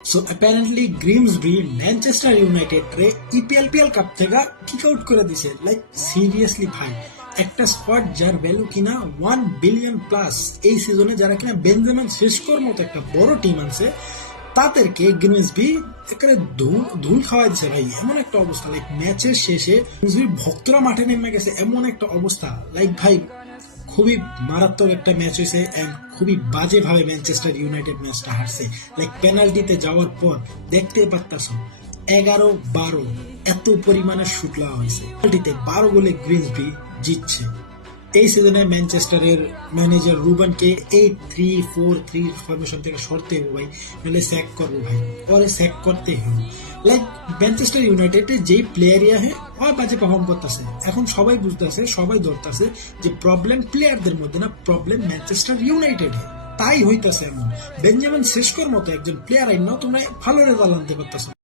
So apparently Grimsby Manchester United রে EPL cup থেকে kick out করে দিছে। লাইক সিরিয়াসলি ভাই, একটা স্কোয়াড যার ভ্যালু কিনা 1 বিলিয়ন প্লাস এই সিজনে, যারা কিনা বেনজেমান শেষকর মতো একটা বড় টিম আছে, তাদেরকে গ্রিমসবি একেবারে ধুল খাওয়াই দিছে ভাই। এমন একটা অবস্থা, লাইক ম্যাচের শেষে গ্রিমসবি ভক্তরা মাঠে নেমে গেছে, এমন একটা অবস্থা। লাইক ভাই, খুবই মারাত্মক একটা ম্যাচ হয়েছে এন্ড খুবই বাজেভাবে ম্যানচেস্টার ইউনাইটেড ম্যাচটা হারছে। লাইক পেনাল্টিতে যাওয়ার পর দেখতে পারতাছ 11-12 এত পরিমাণে শুট লাগা হয়েছে, পেনাল্টিতে 12 গোলে গ্রিমসবি জিতছে। এই সিজনে ম্যানচেস্টারের ম্যানেজার রুবেনকে 8-3-4-3 ফরমেশন থেকে সরতে হবে ভাই, নাহলে স্যাক করবো ভাই, পরে স্যাক করতে হবে। লাইক ম্যানচেস্টার ইউনাইটেডে যেই প্লেয়ারই আহে হয় বাজে পারফর্ম করতেছে। এখন সবাই বুঝতেছে, সবাই ধরতেছে যে প্রবলেম প্লেয়ারদের মধ্যে না, প্রবলেম ম্যানচেস্টার ইউনাইটেডে। তাই হইতাছে এমন। বেঞ্জামিন সেস্কোর মতো একজন প্লেয়ার আইনাও তোমরা ভালো রেজাল্ট আনতে পারতেছ।